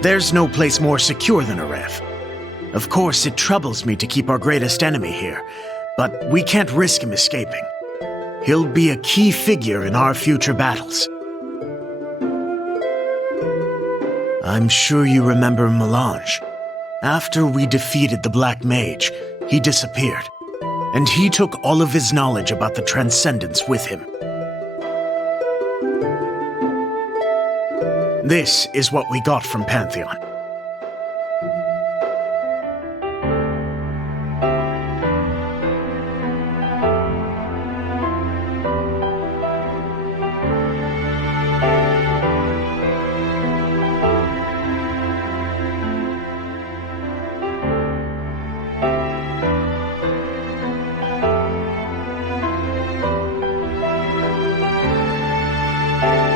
There's no place more secure than a reef. Of course, it troubles me to keep our greatest enemy here, but we can't risk him escaping. He'll be a key figure in our future battles. I'm sure you remember Melange. After we defeated the Black Mage, he disappeared, and he took all of his knowledge about the Transcendence with him. This is what we got from Pantheon.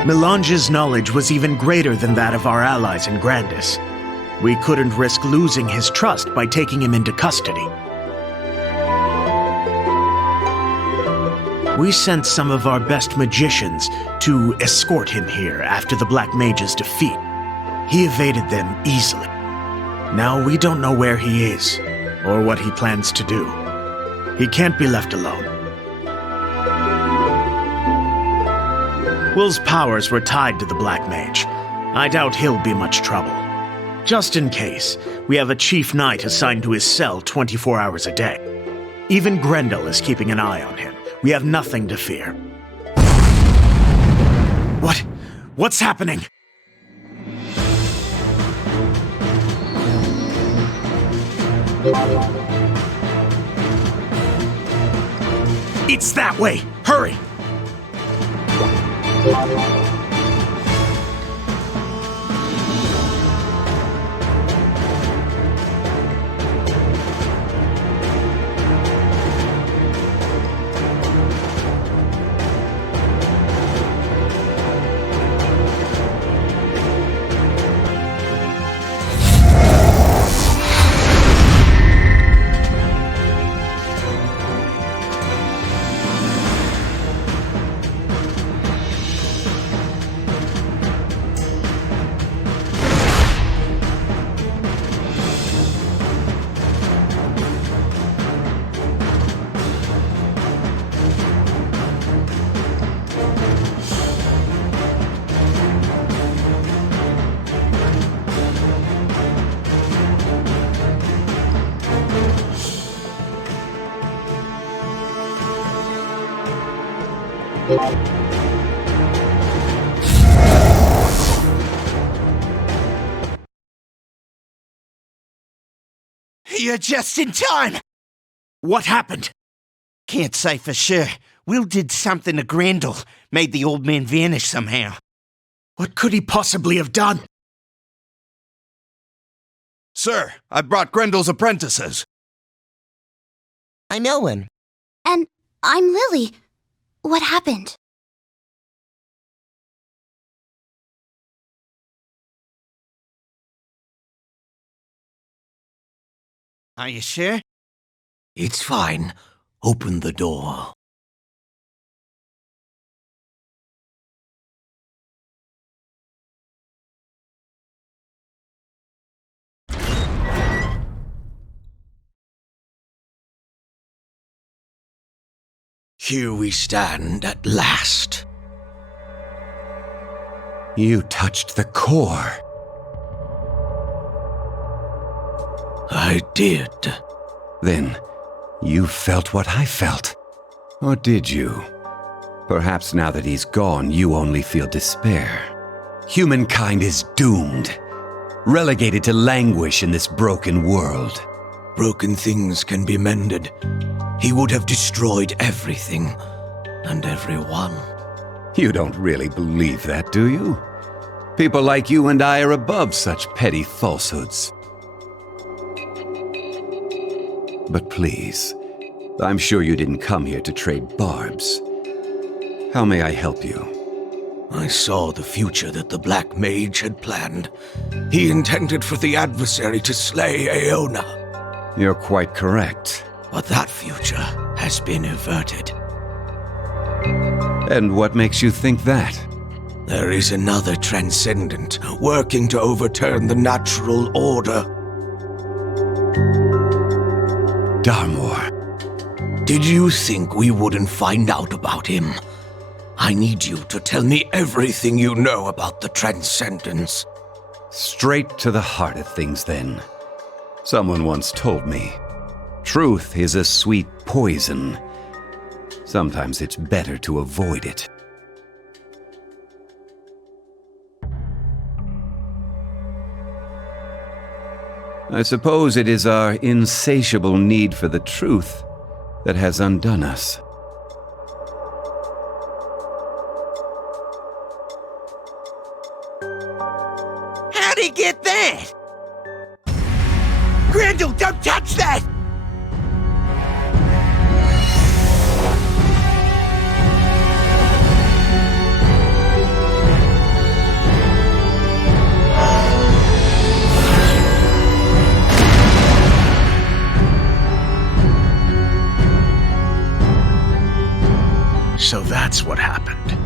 Melange's knowledge was even greater than that of our allies in Grandis. We couldn't risk losing his trust by taking him into custody. We sent some of our best magicians to escort him here after the Black Mage's defeat. He evaded them easily. Now we don't know where he is, or what he plans to do. He can't be left alone. Will's powers were tied to the Black Mage. I doubt he'll be much trouble. Just in case, we have a chief knight assigned to his cell 24 hours a day. Even Grendel is keeping an eye on him. We have nothing to fear. What's happening? It's that way! Hurry! You're just in time! What happened? Can't say for sure. Will did something to Grendel, made the old man vanish somehow. What could he possibly have done? Sir, I brought Grendel's apprentices. I know him. And I'm Lily. What happened? Are you sure? It's fine. Open the door. Here we stand at last. You touched the core. I did. Then, you felt what I felt. Or did you? Perhaps now that he's gone, you only feel despair. Humankind is doomed, relegated to languish in this broken world. Broken things can be mended. He would have destroyed everything and everyone. You don't really believe that, do you? People like you and I are above such petty falsehoods. But please, I'm sure you didn't come here to trade barbs. How may I help you? I saw the future that the Black Mage had planned. He intended for the adversary to slay Aeona. You're quite correct. But that future has been averted. And what makes you think that? There is another transcendent working to overturn the natural order. Darmor. Did you think we wouldn't find out about him? I need you to tell me everything you know about the Transcendence. Straight to the heart of things, then. Someone once told me, truth is a sweet poison. Sometimes it's better to avoid it. I suppose it is our insatiable need for the truth that has undone us. How'd he get that? Grendel, don't touch that! So that's what happened.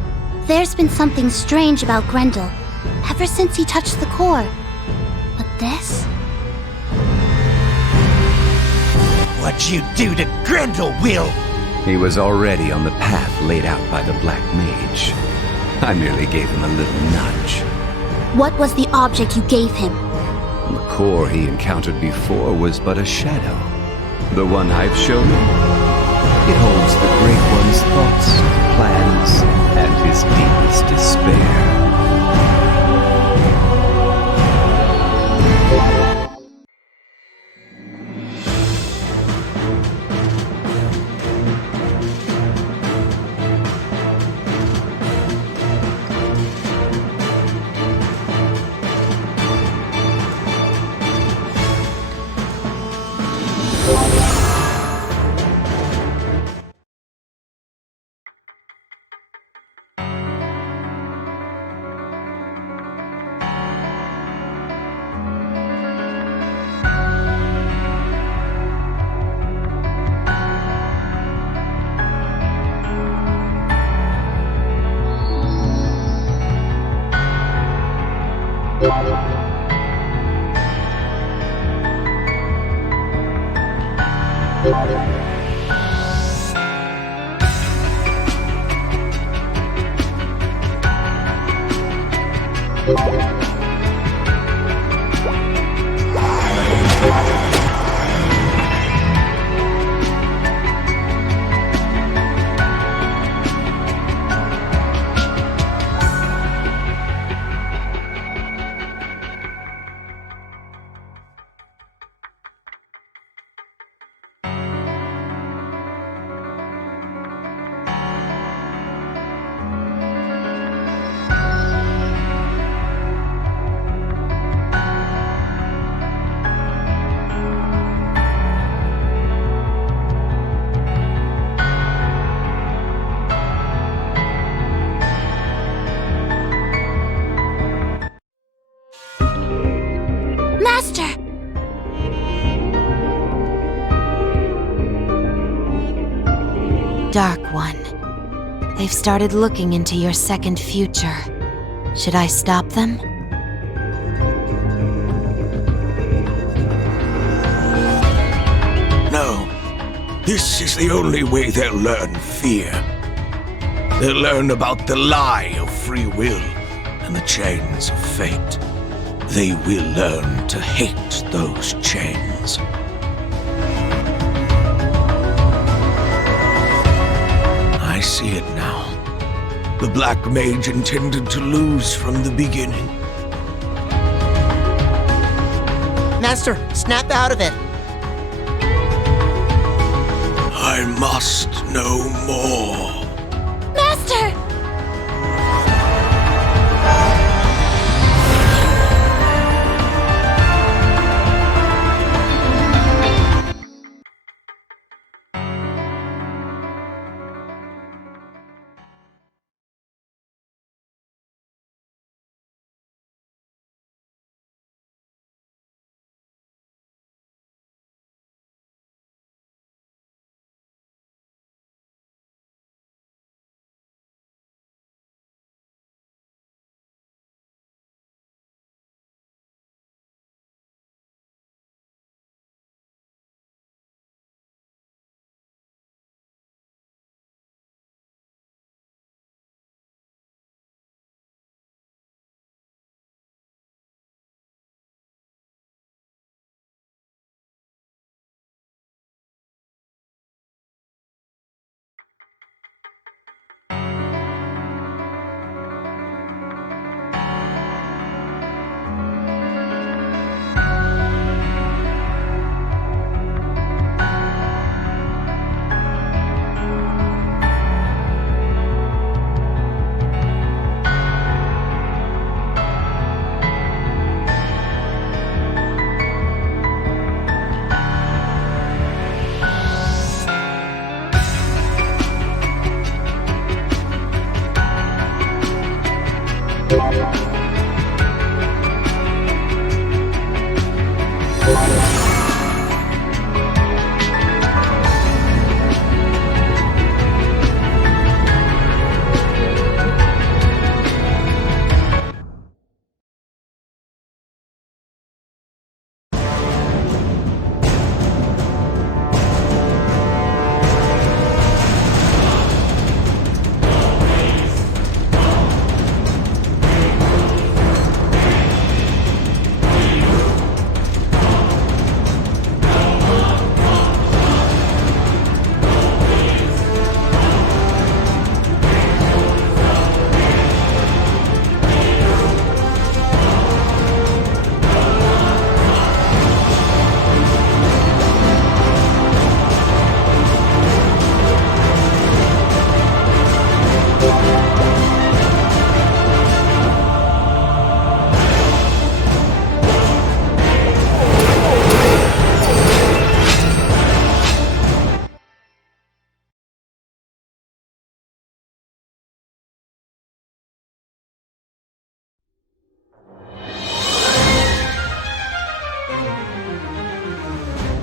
There's been something strange about Grendel, ever since he touched the core. But this? What'd you do to Grendel, Will? He was already on the path laid out by the Black Mage. I merely gave him a little nudge. What was the object you gave him? The core he encountered before was but a shadow. The one I've shown him. It holds the Great One's thoughts, plans, and his deepest despair. one. They've started looking into your second future. Should I stop them? No. This is the only way they'll learn fear. They'll learn about the lie of free will and the chains of fate. They will learn to hate those chains. I see it now. The Black Mage intended to lose from the beginning. Master, snap out of it. I must know more. Master!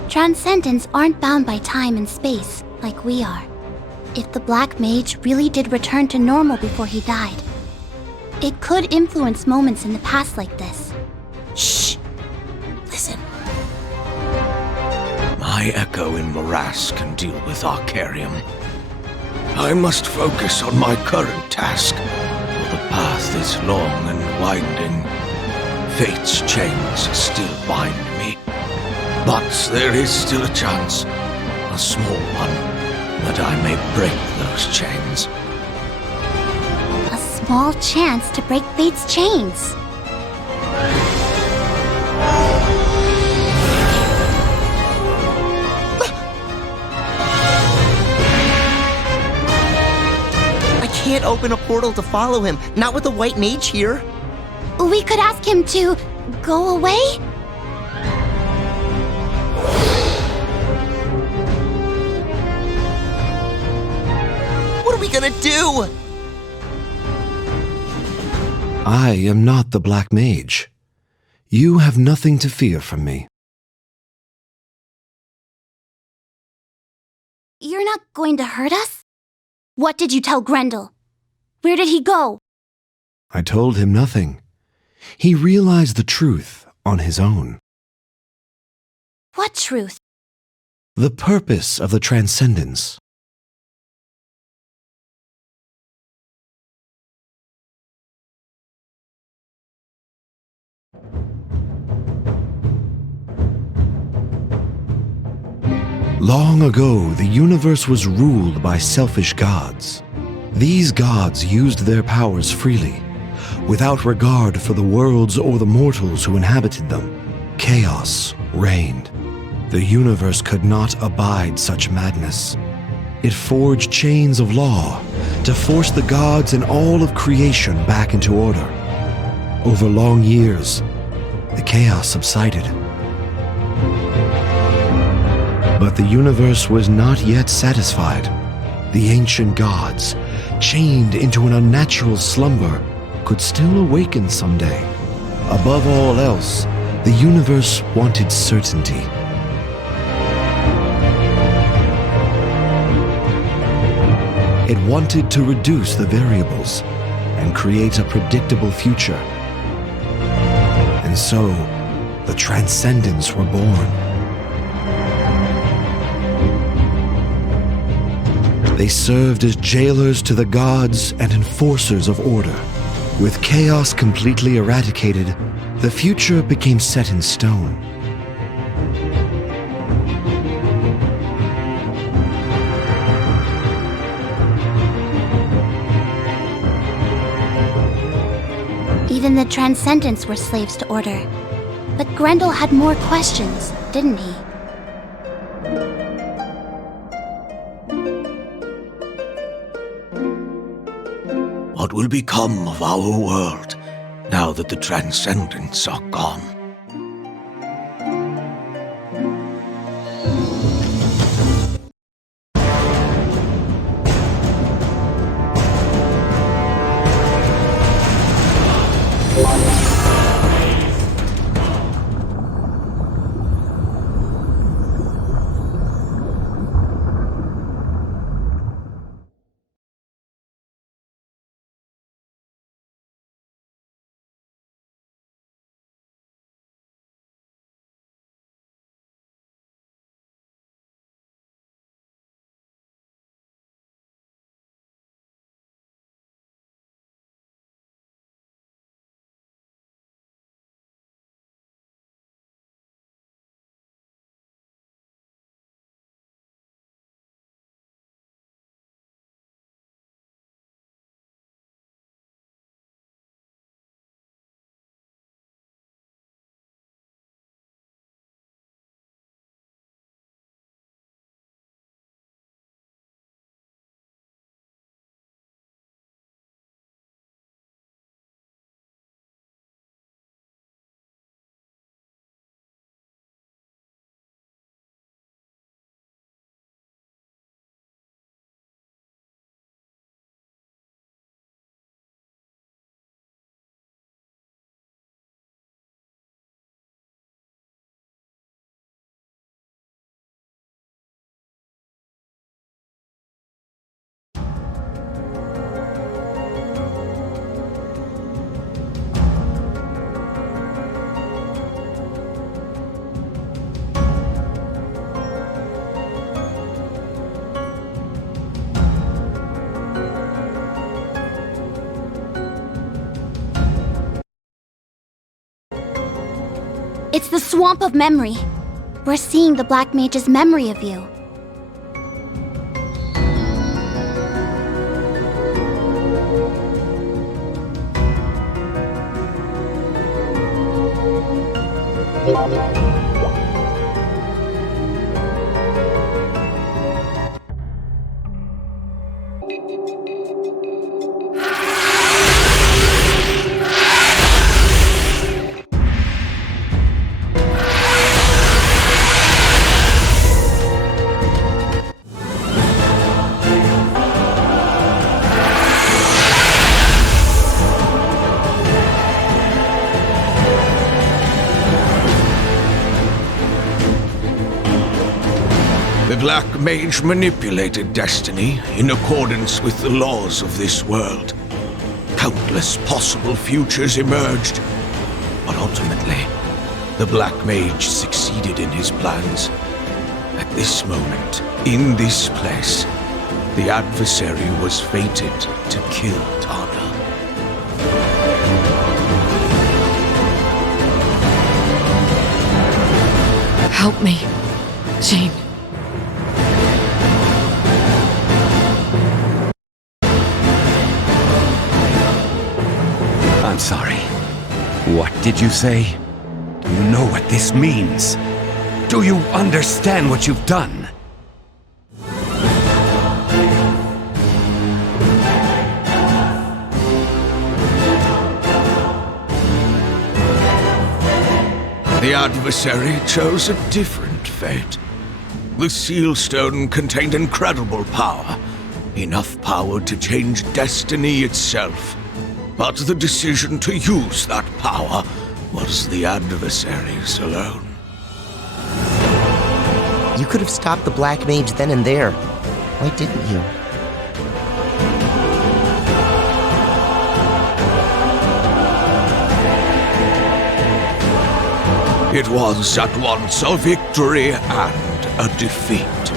Transcendents aren't bound by time and space, like we are. If the Black Mage really did return to normal before he died, it could influence moments in the past like this. Shh. Listen. My echo in Morass can deal with Arcarium. I must focus on my current task, for the path is long and winding. Fate's chains still bind me. But there is still a chance, a small one, that I may break those chains. A small chance to break Fate's chains. I can't open a portal to follow him, not with a white mage here. We could ask him to go away? What are we gonna do? I am not the Black Mage. You have nothing to fear from me. You're not going to hurt us? What did you tell Grendel? Where did he go? I told him nothing. He realized the truth on his own. What truth? The purpose of the Transcendence. Long ago, the universe was ruled by selfish gods. These gods used their powers freely, without regard for the worlds or the mortals who inhabited them. Chaos reigned. The universe could not abide such madness. It forged chains of law to force the gods and all of creation back into order. Over long years, the chaos subsided. But the universe was not yet satisfied. The ancient gods, chained into an unnatural slumber, could still awaken someday. Above all else, the universe wanted certainty. It wanted to reduce the variables and create a predictable future. And so, the Transcendents were born. They served as jailers to the gods and enforcers of order. With chaos completely eradicated, the future became set in stone. Even the Transcendents were slaves to order. But Grendel had more questions, didn't he? What will become of our world now that the Transcendents are gone? It's the Swamp of Memory. We're seeing the Black Mage's memory of you. Black Mage manipulated destiny in accordance with the laws of this world. Countless possible futures emerged, but ultimately, the Black Mage succeeded in his plans. At this moment, in this place, the adversary was fated to kill Tana. Help me, Jean. I'm sorry. What did you say? Do you know what this means? Do you understand what you've done? The adversary chose a different fate. The Seal Stone contained incredible power, enough power to change destiny itself. But the decision to use that power was the adversary's alone. You could have stopped the Black Mage then and there. Why didn't you? It was at once a victory and a defeat.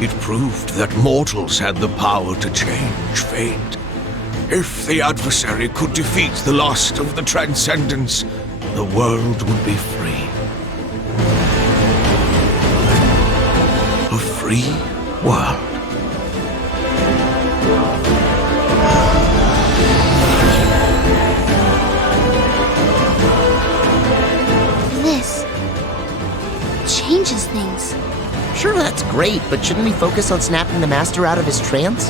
It proved that mortals had the power to change fate. If the adversary could defeat the last of the Transcendents, the world would be free. A free world. This changes things. Sure, that's great, but shouldn't we focus on snapping the Master out of his trance?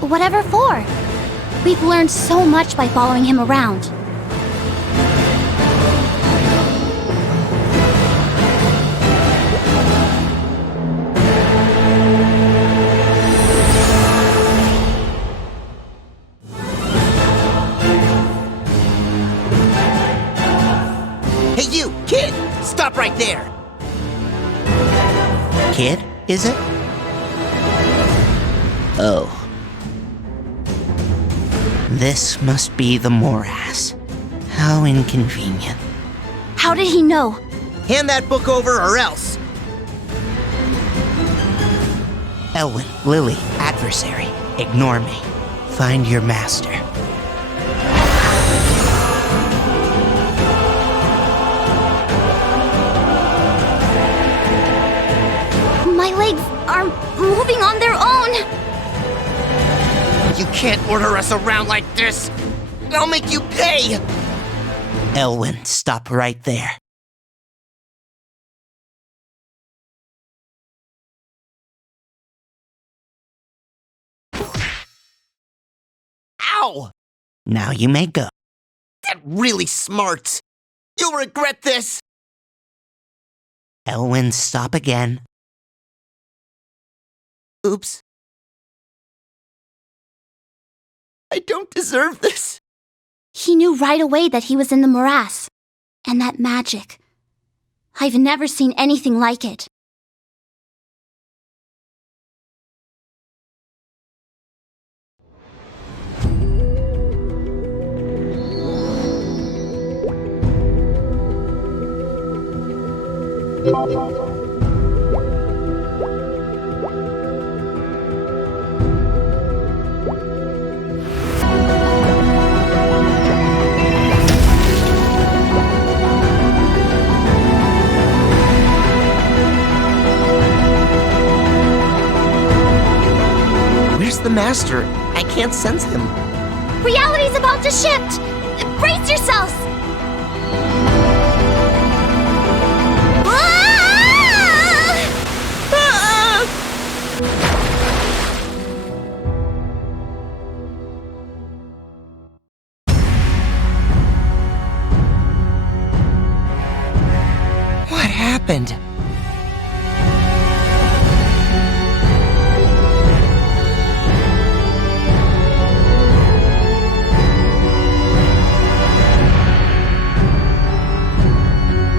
Whatever for? We've learned so much by following him around. Hey you, kid! Stop right there! Kid, is it? Oh. This must be the morass. How inconvenient. How did he know? Hand that book over or else! Elwyn, Lily, adversary, ignore me. Find your master. My legs are moving on their own. You can't order us around like this! I'll make you pay! Elwyn, stop right there. Ow! Now you may go. That really smarts! You'll regret this! Elwyn, stop again. Oops. I don't deserve this. He knew right away that he was in the morass. And that magic. I've never seen anything like it. Where's the master? I can't sense him. Reality's about to shift! Brace yourselves! What happened?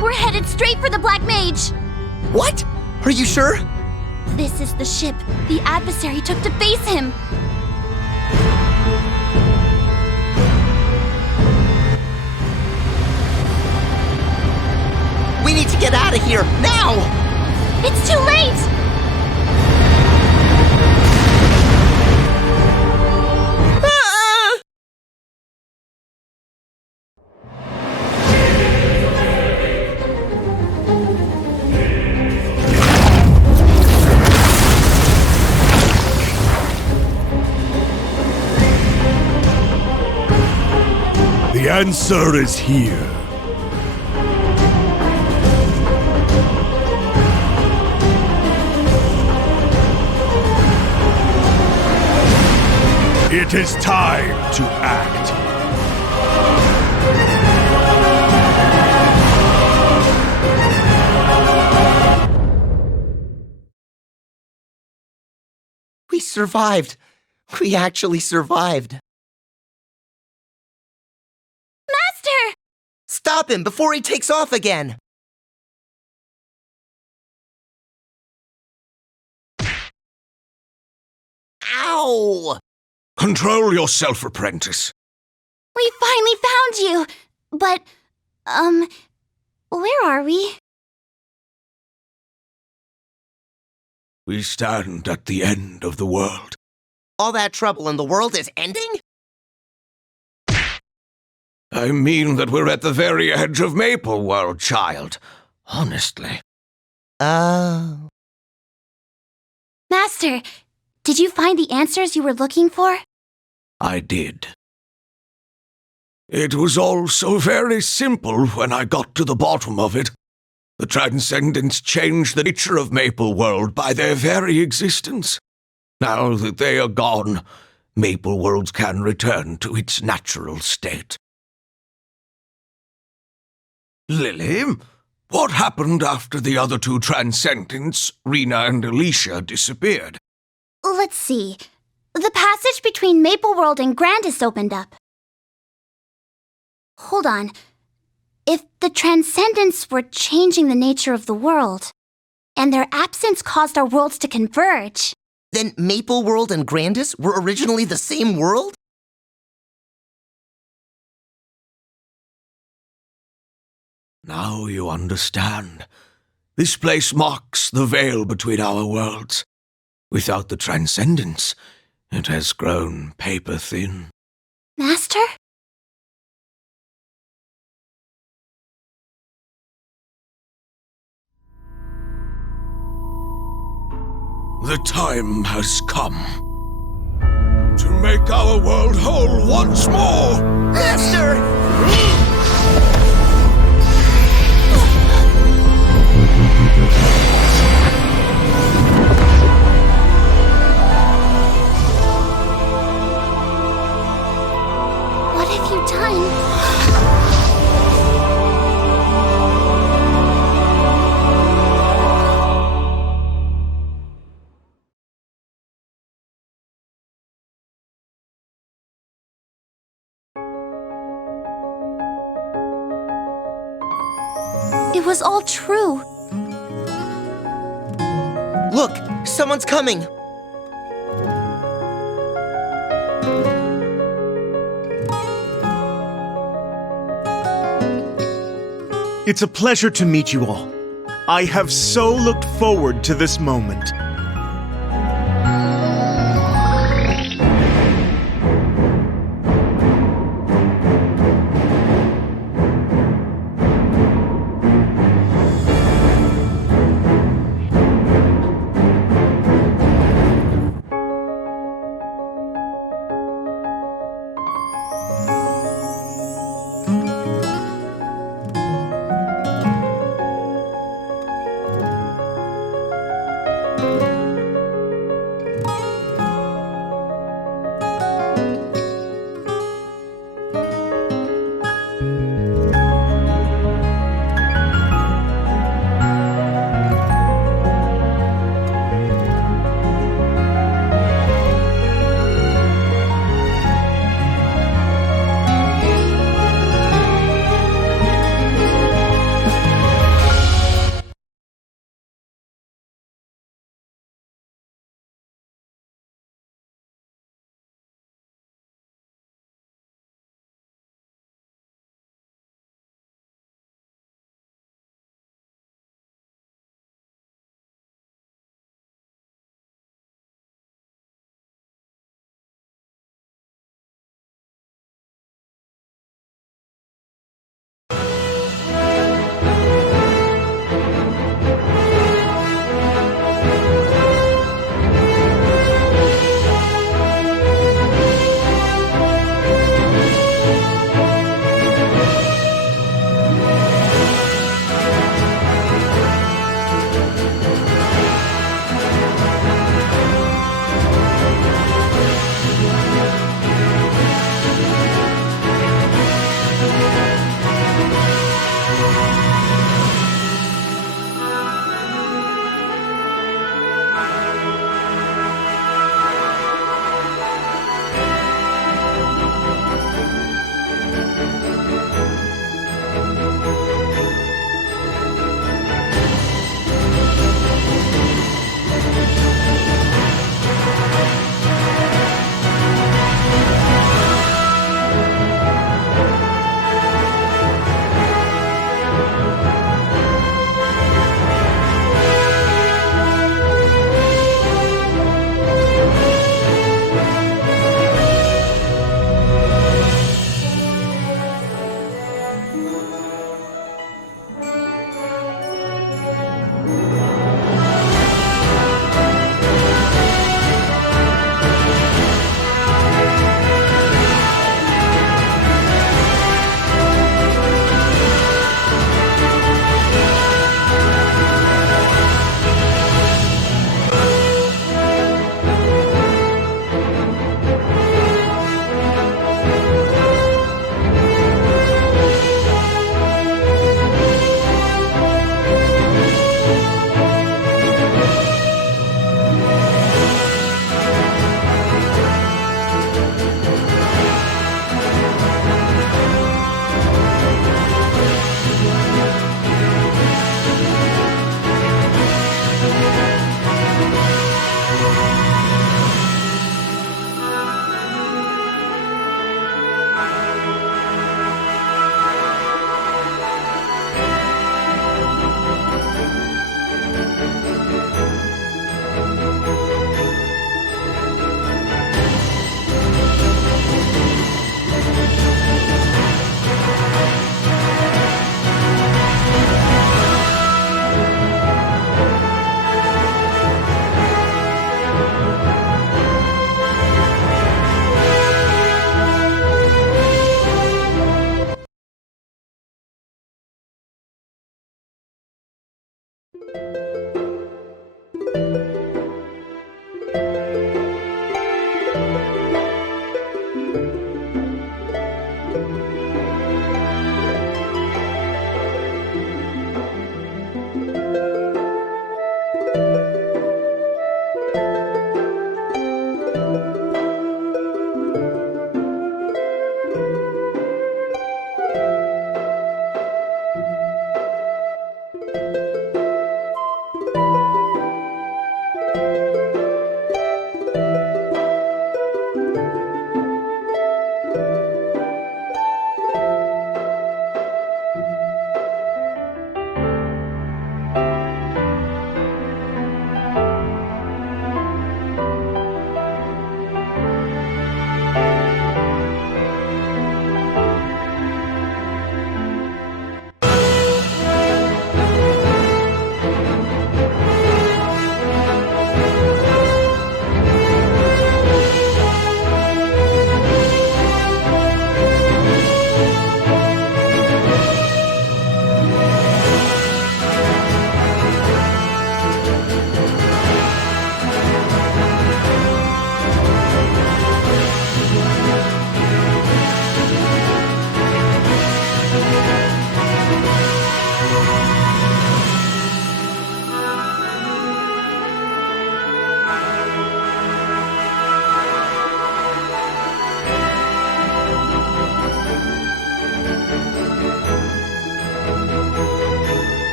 We're headed straight for the Black Mage! What? Are you sure? This is the ship the adversary took to face him. We need to get out of here, now! It's too late! Ah! The answer is here. It is time to act. We survived. We actually survived. Master! Stop him before he takes off again! Ow! Control yourself, apprentice. We finally found you! But, where are we? We stand at the end of the world. All that trouble in the world is ending? I mean that we're at the very edge of Maple World, child. Honestly. Oh. Master, did you find the answers you were looking for? I did. It was all so very simple when I got to the bottom of it. The Transcendents changed the nature of Maple World by their very existence. Now that they are gone, Maple World can return to its natural state. Lily, what happened after the other two Transcendents, Rena and Alicia, disappeared? Let's see. The passage between Maple World and Grandis opened up. Hold on. If the Transcendents were changing the nature of the world, and their absence caused our worlds to converge... Then Maple World and Grandis were originally the same world? Now you understand. This place marks the veil between our worlds. Without the Transcendence, it has grown paper-thin. Master? The time has come to make our world whole once more! Master! What have you done? It was all true. Look, someone's coming! It's a pleasure to meet you all. I have so looked forward to this moment.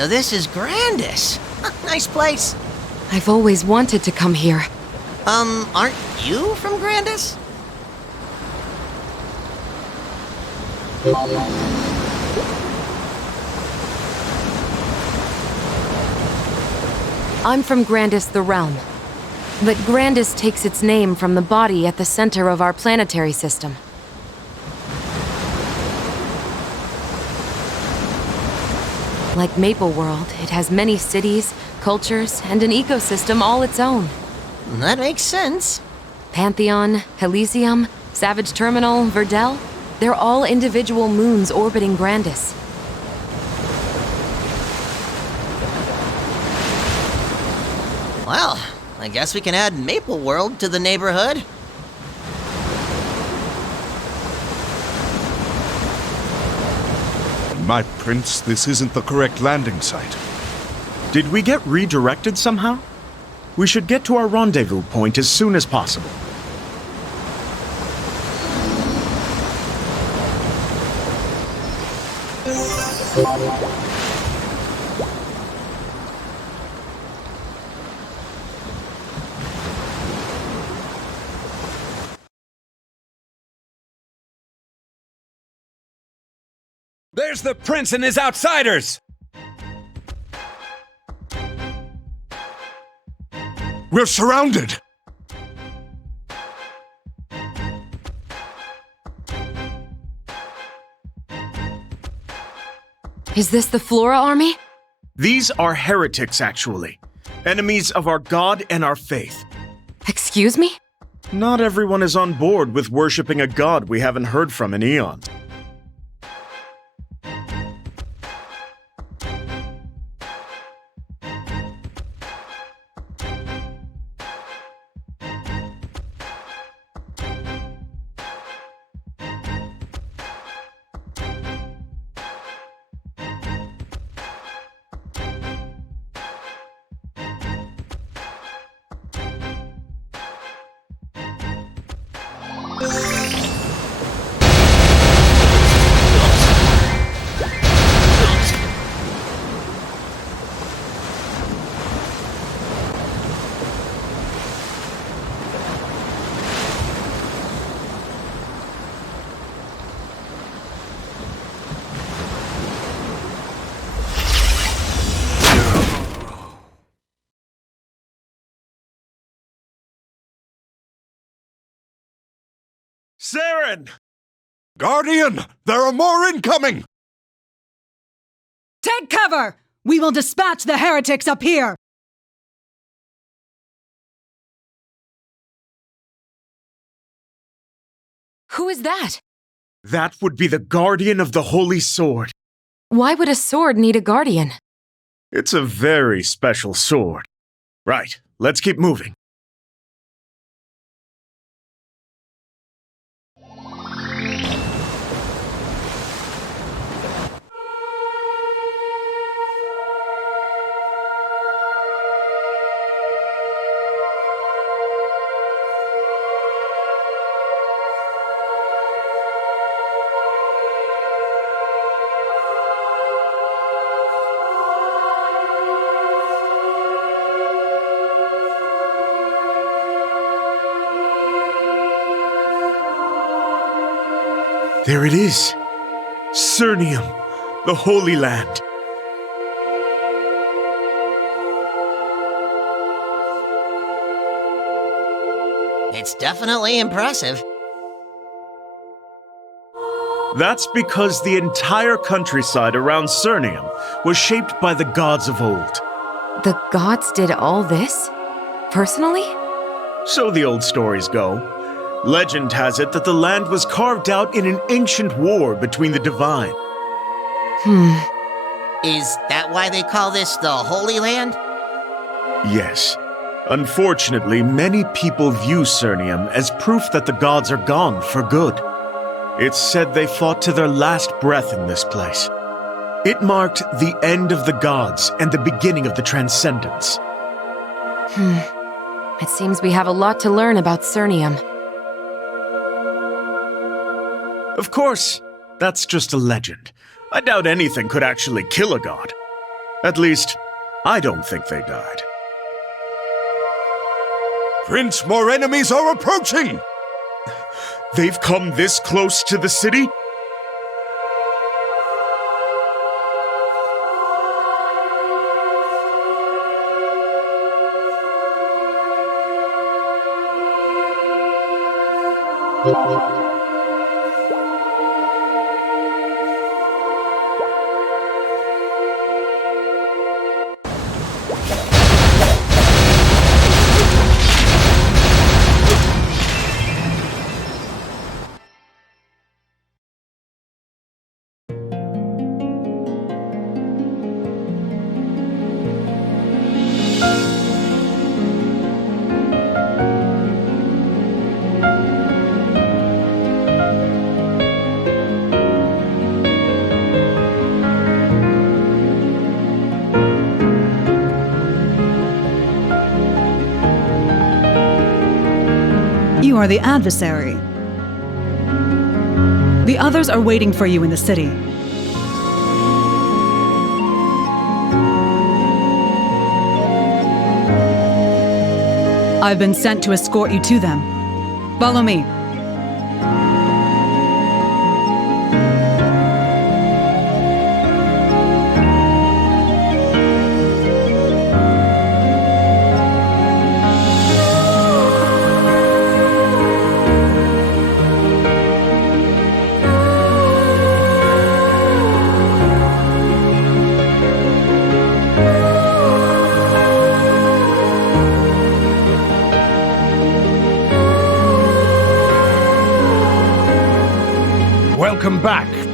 So this is Grandis. Nice place. I've always wanted to come here. Aren't you from Grandis? I'm from Grandis the Realm. But Grandis takes its name from the body at the center of our planetary system. Like Maple World, it has many cities, cultures, and an ecosystem all its own. That makes sense. Pantheon, Elysium, Savage Terminal, Verdel, they're all individual moons orbiting Grandis. Well, I guess we can add Maple World to the neighborhood. My prince, this isn't the correct landing site. Did we get redirected somehow? We should get to our rendezvous point as soon as possible. There's the prince and his outsiders! We're surrounded! Is this the Flora army? These are heretics, actually. Enemies of our god and our faith. Excuse me? Not everyone is on board with worshipping a god we haven't heard from in eons. Saren! Guardian! There are more incoming! Take cover! We will dispatch the heretics up here! Who is that? That would be the Guardian of the Holy Sword. Why would a sword need a guardian? It's a very special sword. Right, let's keep moving. There it is. Cernium, the Holy Land. It's definitely impressive. That's because the entire countryside around Cernium was shaped by the gods of old. The gods did all this? Personally? So the old stories go. Legend has it that the land was carved out in an ancient war between the divine. Is that why they call this the Holy Land? Yes. Unfortunately, many people view Cernium as proof that the gods are gone for good. It's said they fought to their last breath in this place. It marked the end of the gods and the beginning of the Transcendence. It seems we have a lot to learn about Cernium. Of course, that's just a legend. I doubt anything could actually kill a god. At least, I don't think they died. Prince, more enemies are approaching! They've come this close to the city? You are the adversary. The others are waiting for you in the city. I've been sent to escort you to them. Follow me.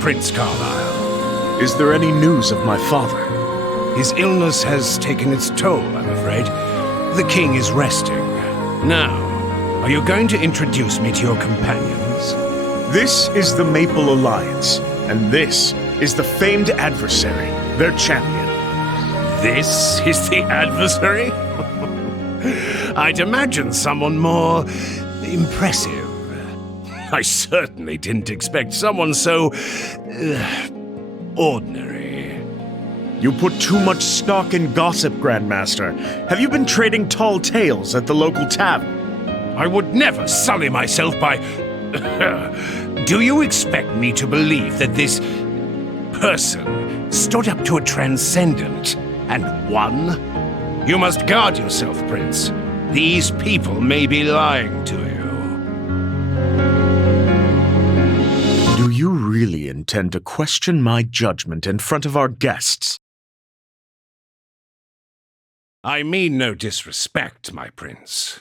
Prince Carlisle. Is there any news of my father? His illness has taken its toll, I'm afraid. The king is resting. Now, are you going to introduce me to your companions? This is the Maple Alliance, and this is the famed adversary, their champion. This is the adversary? I'd imagine someone more impressive. I certainly didn't expect someone so ordinary. You put too much stock in gossip, Grandmaster. Have you been trading tall tales at the local tavern? I would never sully myself by... Do you expect me to believe that this person stood up to a transcendent and won? You must guard yourself, Prince. These people may be lying to you. Do you really intend to question my judgment in front of our guests? I mean no disrespect, my prince.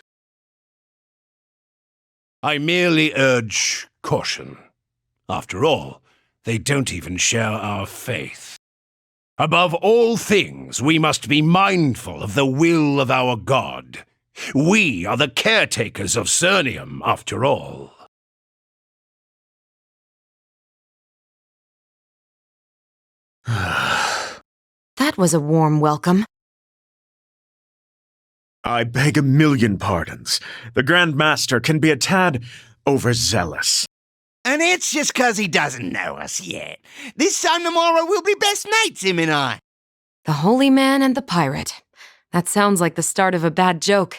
I merely urge caution. After all, they don't even share our faith. Above all things, we must be mindful of the will of our god. We are the caretakers of Cernium, after all. That was a warm welcome. I beg a million pardons. The Grand Master can be a tad overzealous. And it's just 'cause he doesn't know us yet. This time tomorrow we'll be best mates, him and I. The holy man and the pirate. That sounds like the start of a bad joke.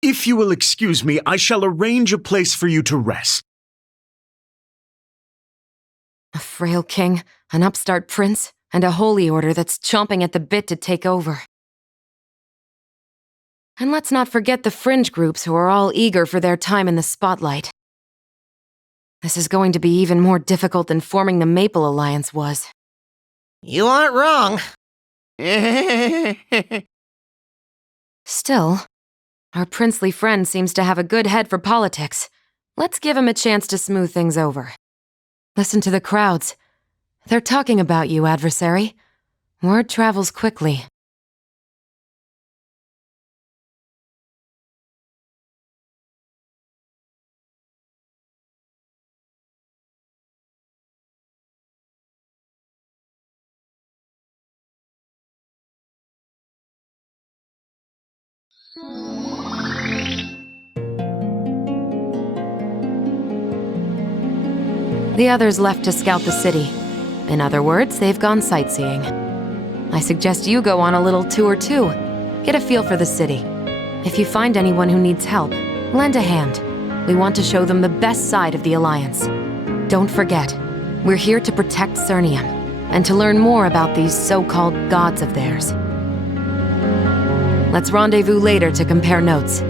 If you will excuse me, I shall arrange a place for you to rest. A frail king, an upstart prince, and a holy order that's chomping at the bit to take over. And let's not forget the fringe groups who are all eager for their time in the spotlight. This is going to be even more difficult than forming the Maple Alliance was. You aren't wrong. Still, our princely friend seems to have a good head for politics. Let's give him a chance to smooth things over. Listen to the crowds. They're talking about you, adversary. Word travels quickly. The others left to scout the city. In other words, they've gone sightseeing. I suggest you go on a little tour too. Get a feel for the city. If you find anyone who needs help, lend a hand. We want to show them the best side of the Alliance. Don't forget, we're here to protect Cernium, and to learn more about these so-called gods of theirs. Let's rendezvous later to compare notes.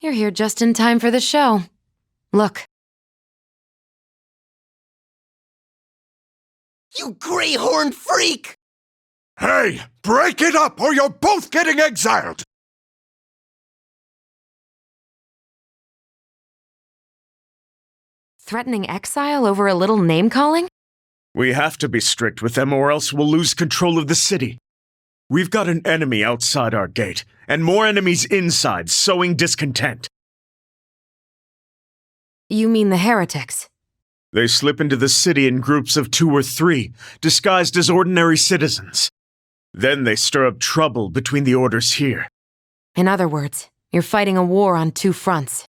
You're here just in time for the show. Look. You greyhorn freak! Hey, break it up or you're both getting exiled! Threatening exile over a little name-calling? We have to be strict with them or else we'll lose control of the city. We've got an enemy outside our gate, and more enemies inside, sowing discontent. You mean the heretics? They slip into the city in groups of 2 or 3, disguised as ordinary citizens. Then they stir up trouble between the orders here. In other words, you're fighting a war on 2 fronts.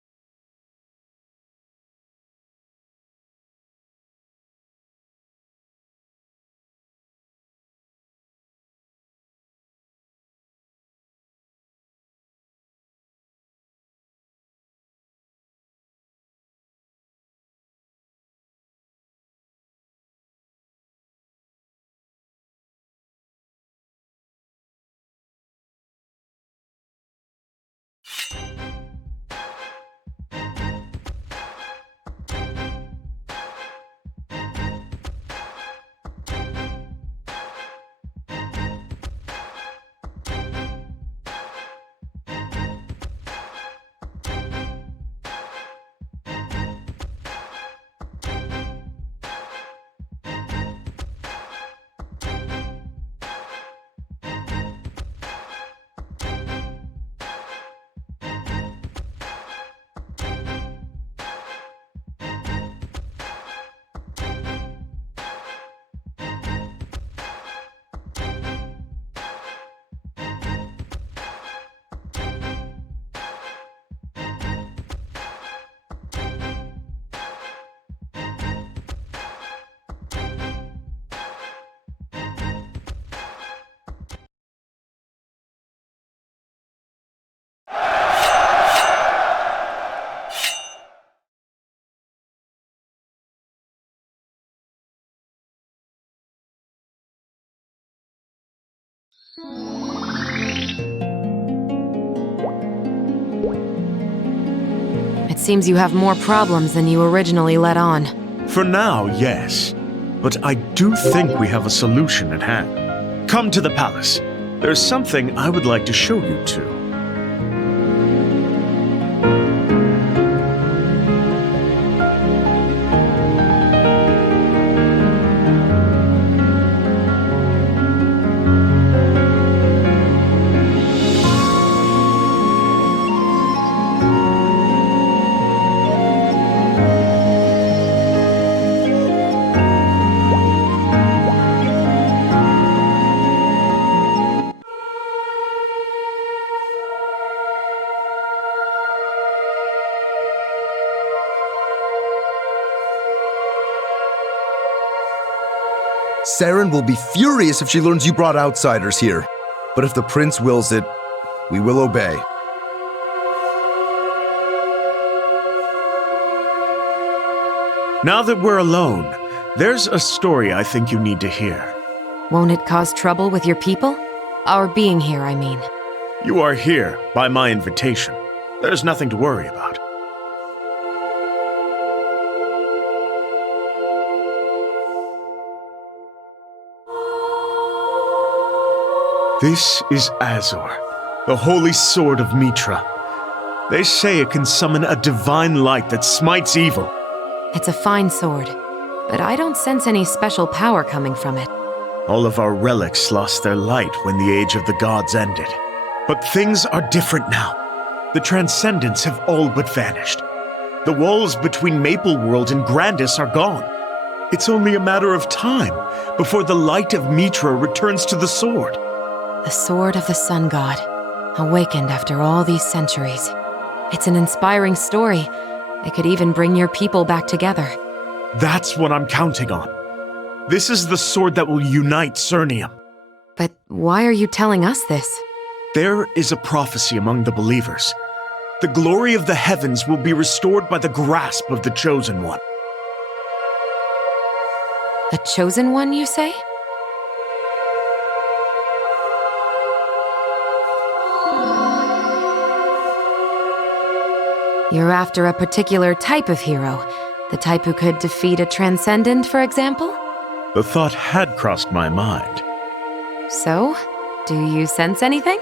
It seems you have more problems than you originally let on. For now, yes. But I do think we have a solution at hand. Come to the palace. There's something I would like to show you two. Saren will be furious if she learns you brought outsiders here. But if the prince wills it, we will obey. Now that we're alone, there's a story I think you need to hear. Won't it cause trouble with your people? Our being here, I mean. You are here by my invitation. There's nothing to worry about. This is Azor, the holy sword of Mitra. They say it can summon a divine light that smites evil. It's a fine sword, but I don't sense any special power coming from it. All of our relics lost their light when the Age of the Gods ended. But things are different now. The Transcendents have all but vanished. The walls between Maple World and Grandis are gone. It's only a matter of time before the light of Mitra returns to the sword. The sword of the sun god, awakened after all these centuries. It's an inspiring story. It could even bring your people back together. That's what I'm counting on. This is the sword that will unite Cernium. But why are you telling us this? There is a prophecy among the believers. The glory of the heavens will be restored by the grasp of the Chosen One. The Chosen One, you say? You're after a particular type of hero. The type who could defeat a transcendent, for example? The thought had crossed my mind. So, do you sense anything?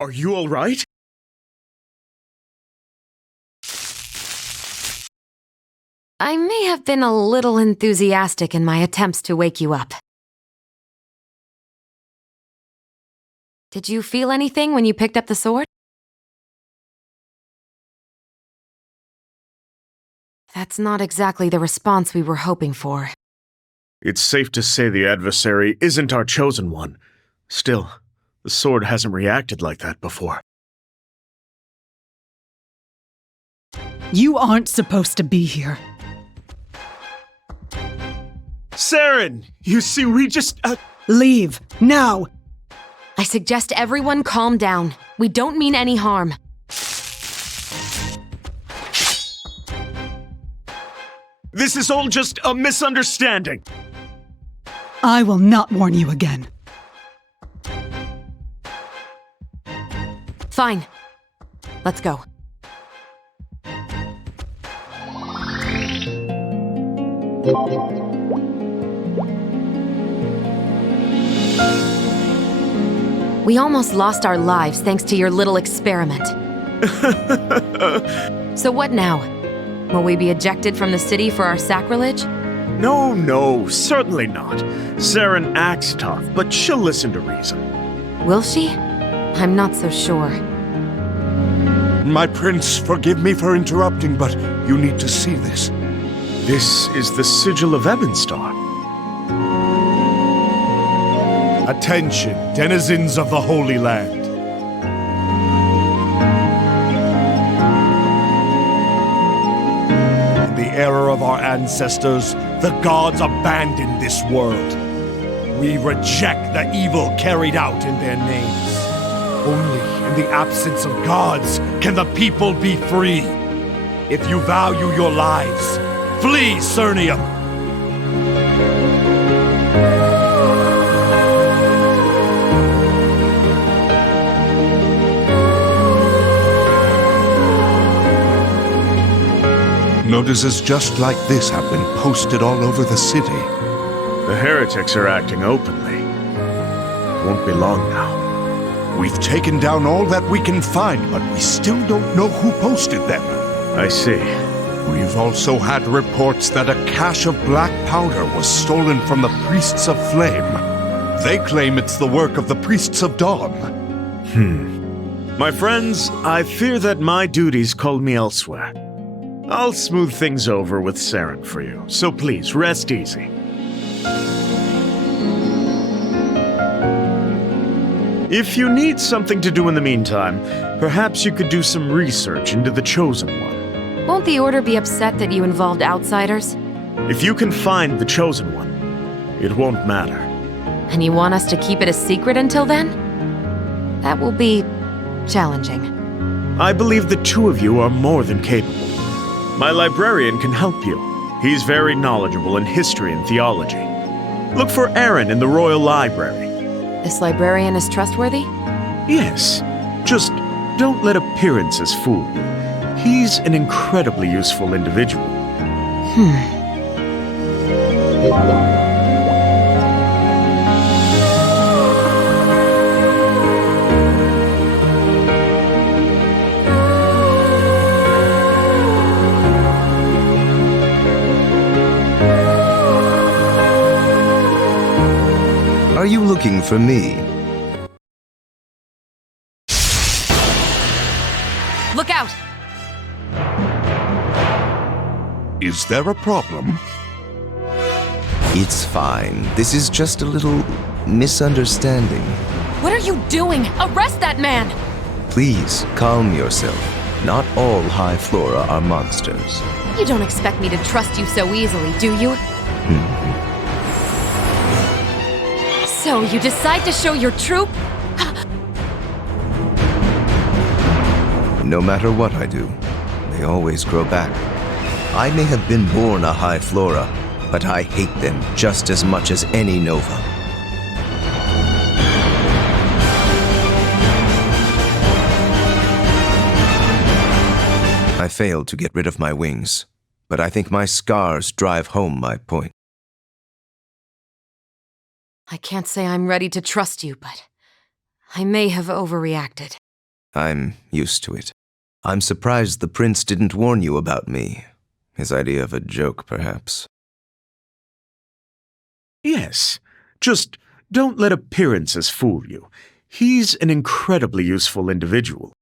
Are you all right? I may have been a little enthusiastic in my attempts to wake you up. Did you feel anything when you picked up the sword? That's not exactly the response we were hoping for. It's safe to say the adversary isn't our chosen one. Still, the sword hasn't reacted like that before. You aren't supposed to be here. Saren! You see, we just... Leave, now! I suggest everyone calm down. We don't mean any harm. This is all just a misunderstanding. I will not warn you again. Fine. Let's go. We almost lost our lives thanks to your little experiment. So what now? Will we be ejected from the city for our sacrilege? No, certainly not. Saren acts tough, but she'll listen to reason. Will she? I'm not so sure. My prince, forgive me for interrupting, but you need to see this. This is the sigil of Ebonstar. Attention, denizens of the Holy Land. In the era of our ancestors, the gods abandoned this world. We reject the evil carried out in their names. Only in the absence of gods can the people be free. If you value your lives, flee Cernium! Notices just like this have been posted all over the city. The heretics are acting openly. It won't be long now. We've taken down all that we can find, but we still don't know who posted them. I see. We've also had reports that a cache of black powder was stolen from the Priests of Flame. They claim it's the work of the Priests of Dawn. My friends, I fear that my duties call me elsewhere. I'll smooth things over with Saren for you, so please, rest easy. If you need something to do in the meantime, perhaps you could do some research into the Chosen One. Won't the Order be upset that you involved outsiders? If you can find the Chosen One, it won't matter. And you want us to keep it a secret until then? That will be challenging. I believe the two of you are more than capable. My librarian can help you. He's very knowledgeable in history and theology. Look for Aaron in the Royal Library. This librarian is trustworthy? Yes. Just don't let appearances fool you. He's an incredibly useful individual. Are you looking for me? Look out! Is there a problem? It's fine. This is just a little misunderstanding. What are you doing? Arrest that man! Please, calm yourself. Not all high flora are monsters. You don't expect me to trust you so easily, do you? So you decide to show your troop? No matter what I do, they always grow back. I may have been born a high flora, but I hate them just as much as any nova. I failed to get rid of my wings, but I think my scars drive home my point. I can't say I'm ready to trust you, but I may have overreacted. I'm used to it. I'm surprised the prince didn't warn you about me. His idea of a joke, perhaps. Yes, just don't let appearances fool you. He's an incredibly useful individual.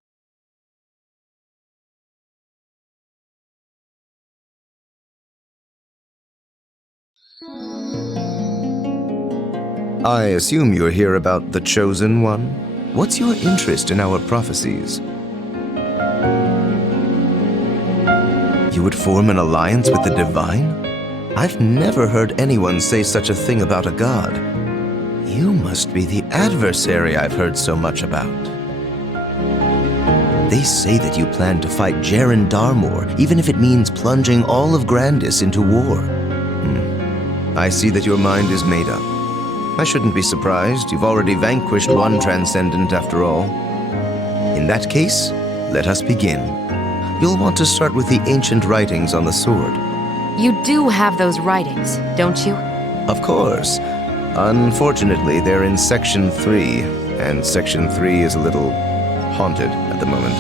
I assume you're here about the Chosen One? What's your interest in our prophecies? You would form an alliance with the Divine? I've never heard anyone say such a thing about a god. You must be the adversary I've heard so much about. They say that you plan to fight Jaren Darmor, even if it means plunging all of Grandis into war. I see that your mind is made up. I shouldn't be surprised. You've already vanquished one transcendent after all. In that case, let us begin. You'll want to start with the ancient writings on the sword. You do have those writings, don't you? Of course. Unfortunately, they're in Section 3, and Section 3 is a little haunted at the moment.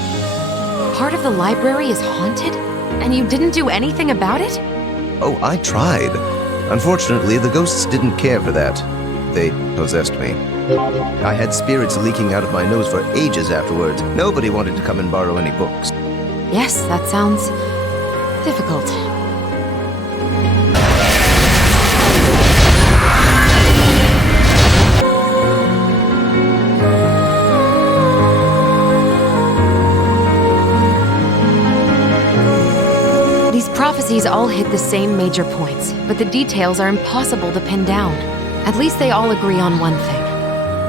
Part of the library is haunted? And you didn't do anything about it? Oh, I tried. Unfortunately, the ghosts didn't care for that. They possessed me. I had spirits leaking out of my nose for ages afterwards. Nobody wanted to come and borrow any books. Yes, that sounds difficult. These prophecies all hit the same major points, but the details are impossible to pin down. At least they all agree on one thing.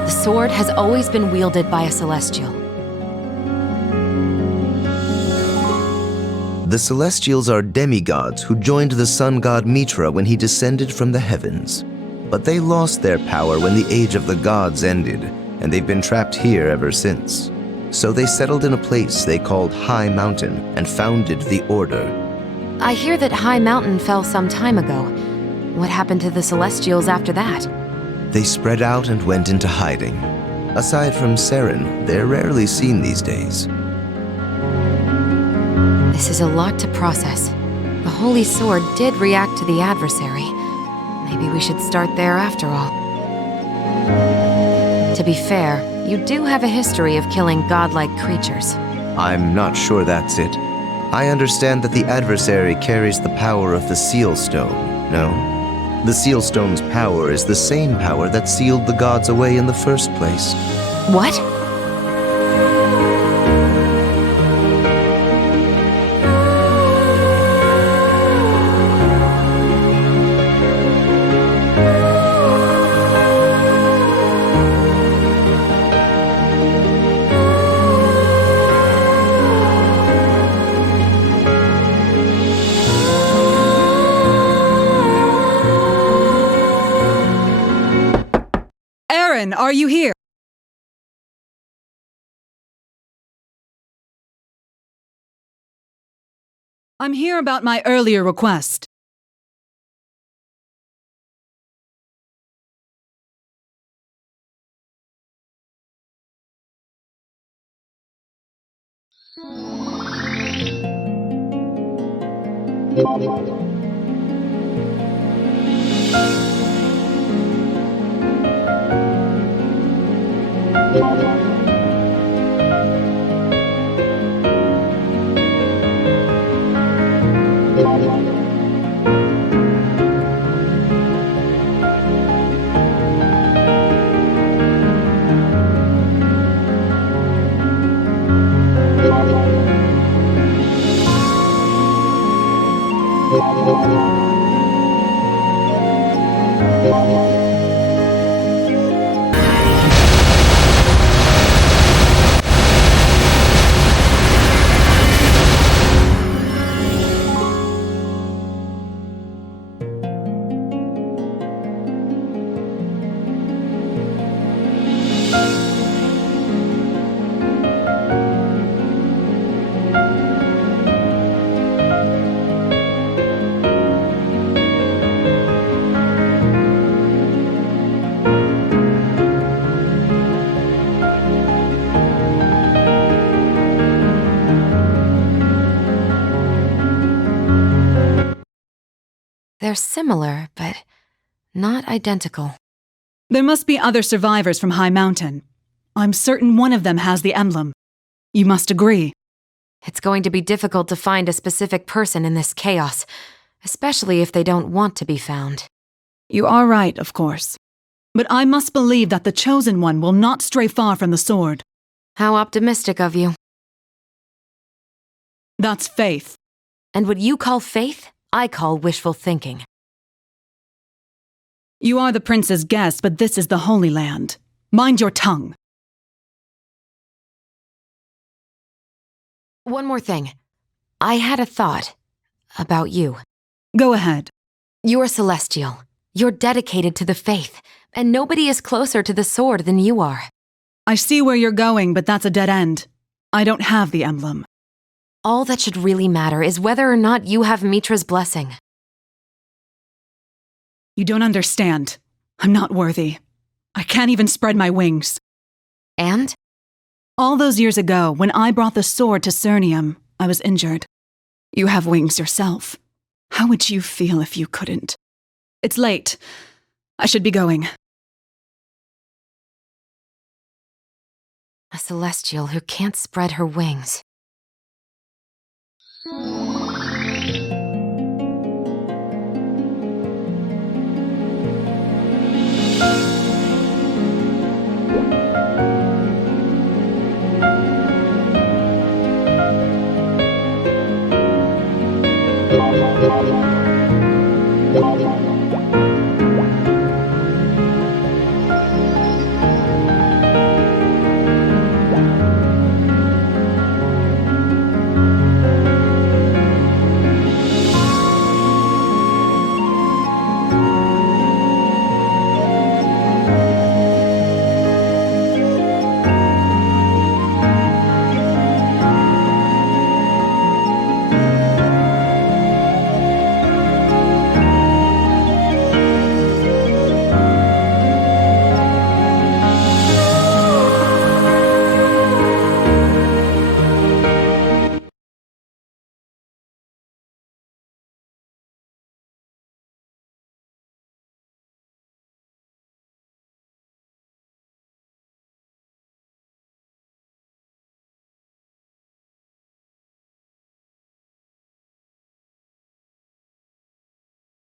The sword has always been wielded by a Celestial. The Celestials are demigods who joined the sun god Mitra when he descended from the heavens. But they lost their power when the age of the gods ended, and they've been trapped here ever since. So they settled in a place they called High Mountain and founded the Order. I hear that High Mountain fell some time ago. What happened to the Celestials after that? They spread out and went into hiding. Aside from Seren, they're rarely seen these days. This is a lot to process. The Holy Sword did react to the adversary. Maybe we should start there after all. To be fair, you do have a history of killing godlike creatures. I'm not sure that's it. I understand that the adversary carries the power of the Seal Stone, no? The Seal Stone's power is the same power that sealed the gods away in the first place. What? Are you here? I'm here about my earlier request. They're similar, but not identical. There must be other survivors from High Mountain. I'm certain one of them has the emblem. You must agree. It's going to be difficult to find a specific person in this chaos, especially if they don't want to be found. You are right, of course. But I must believe that the Chosen One will not stray far from the sword. How optimistic of you. That's faith. And what you call faith, I call wishful thinking. You are the prince's guest, but this is the Holy Land. Mind your tongue. One more thing. I had a thought about you. Go ahead. You're celestial. You're dedicated to the faith, and nobody is closer to the sword than you are. I see where you're going, but that's a dead end. I don't have the emblem. All that should really matter is whether or not you have Mitra's blessing. You don't understand. I'm not worthy. I can't even spread my wings. And? All those years ago, when I brought the sword to Cernium, I was injured. You have wings yourself. How would you feel if you couldn't? It's late. I should be going. A celestial who can't spread her wings.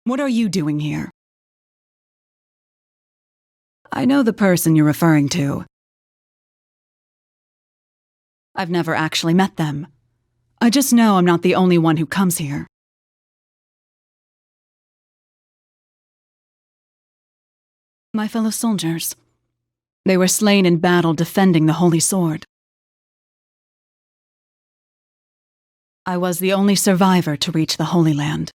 What are you doing here? I know the person you're referring to. I've never actually met them. I just know I'm not the only one who comes here. My fellow soldiers. They were slain in battle defending the Holy Sword. I was the only survivor to reach the Holy Land.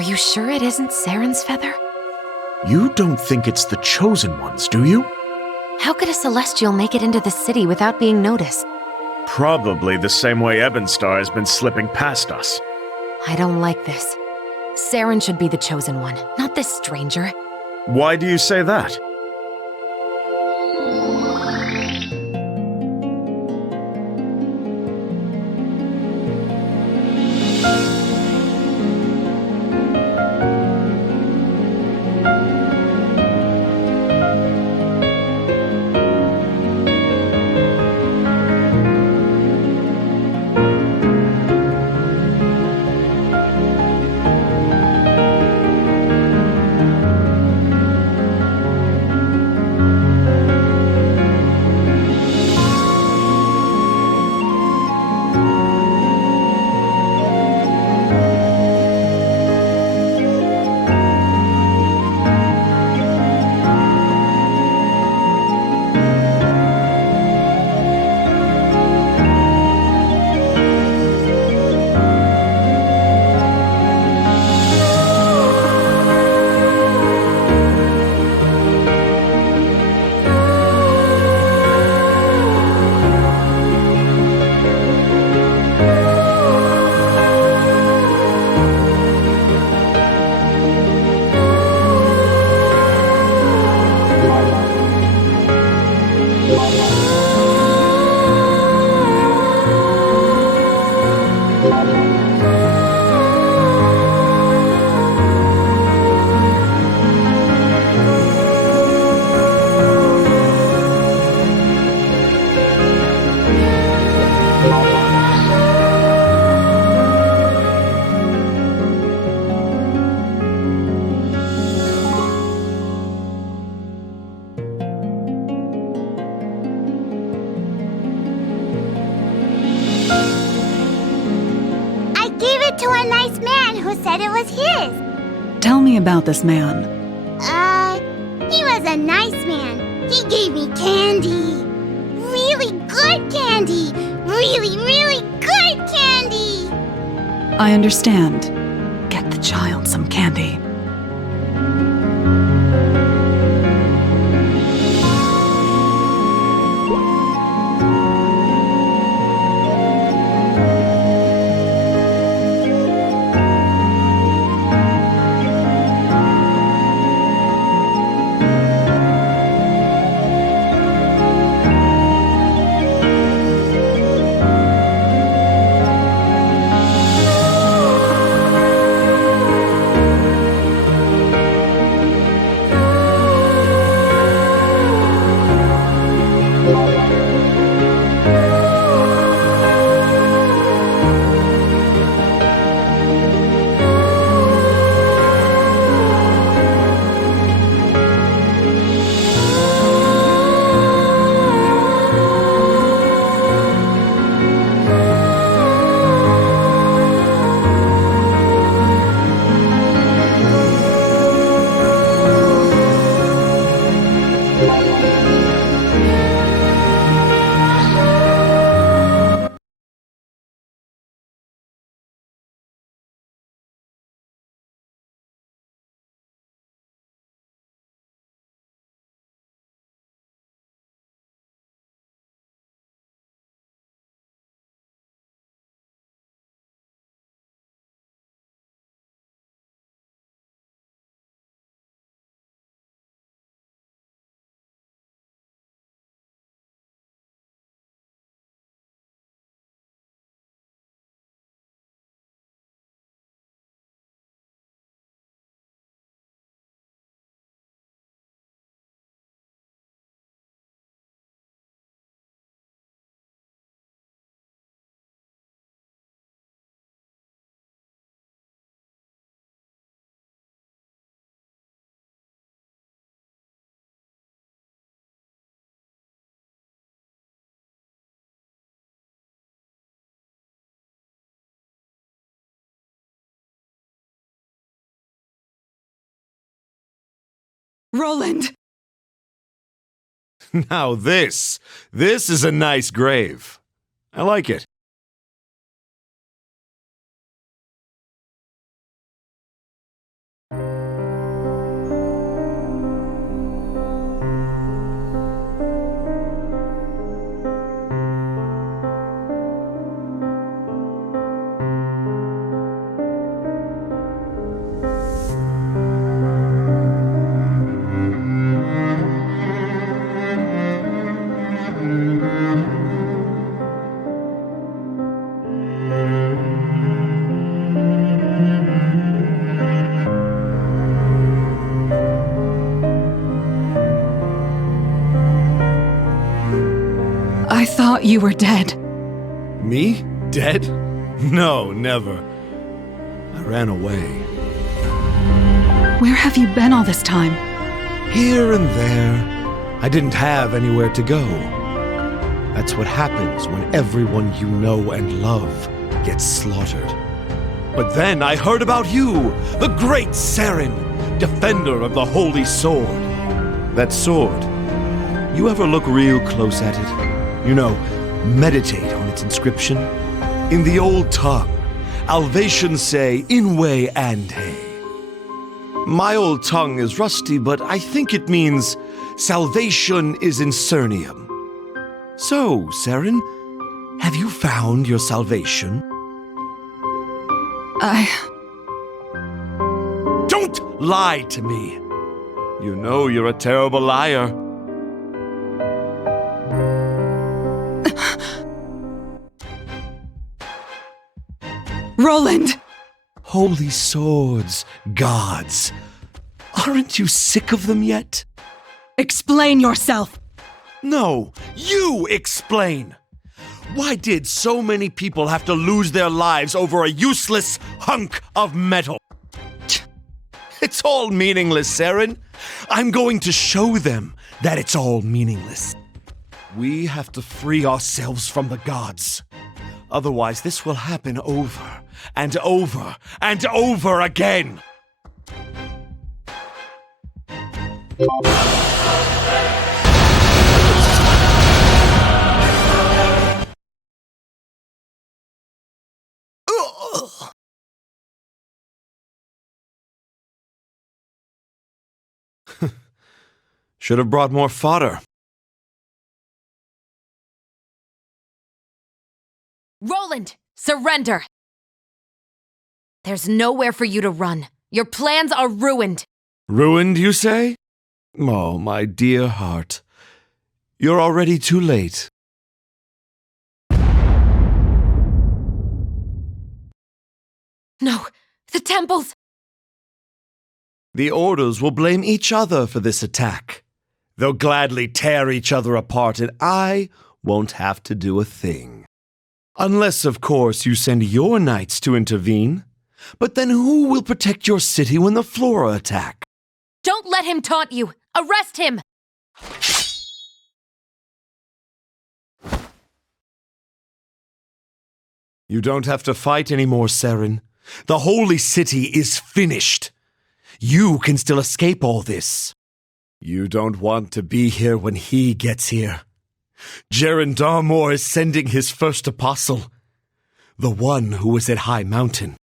Are you sure it isn't Saren's feather? You don't think it's the Chosen Ones, do you? How could a Celestial make it into the city without being noticed? Probably the same way Ebonstar has been slipping past us. I don't like this. Saren should be the Chosen One, not this stranger. Why do you say that? To a nice man who said it was his. Tell me about this man. He was a nice man. He gave me candy. Really good candy. Really, really good candy. I understand. Get the child some candy. Roland! Now this is a nice grave. I like it. thought you were dead. Me? Dead? No, never. I ran away. Where have you been all this time? Here and there. I didn't have anywhere to go. That's what happens when everyone you know and love gets slaughtered. But then I heard about you, the great Seren, defender of the Holy Sword. That sword, you ever look real close at it? You know, meditate on its inscription? In the old tongue, Alvatians say Inwe Ante. My old tongue is rusty, but I think it means salvation is in Cernium. So, Seren, have you found your salvation? Don't lie to me! You know you're a terrible liar. Roland! Holy swords, gods. Aren't you sick of them yet? Explain yourself! No, you explain! Why did so many people have to lose their lives over a useless hunk of metal? It's all meaningless, Seren. I'm going to show them that it's all meaningless. We have to free ourselves from the gods. Otherwise, this will happen over and over and over again. Should have brought more fodder. Roland, surrender! There's nowhere for you to run. Your plans are ruined. Ruined, you say? Oh, my dear heart. You're already too late. No, the temples! The Orders will blame each other for this attack. They'll gladly tear each other apart, and I won't have to do a thing. Unless, of course, you send your knights to intervene. But then who will protect your city when the Flora attack? Don't let him taunt you! Arrest him! You don't have to fight anymore, Seren. The Holy City is finished. You can still escape all this. You don't want to be here when he gets here. Jaren Darmor is sending his first apostle, the one who was at High Mountain.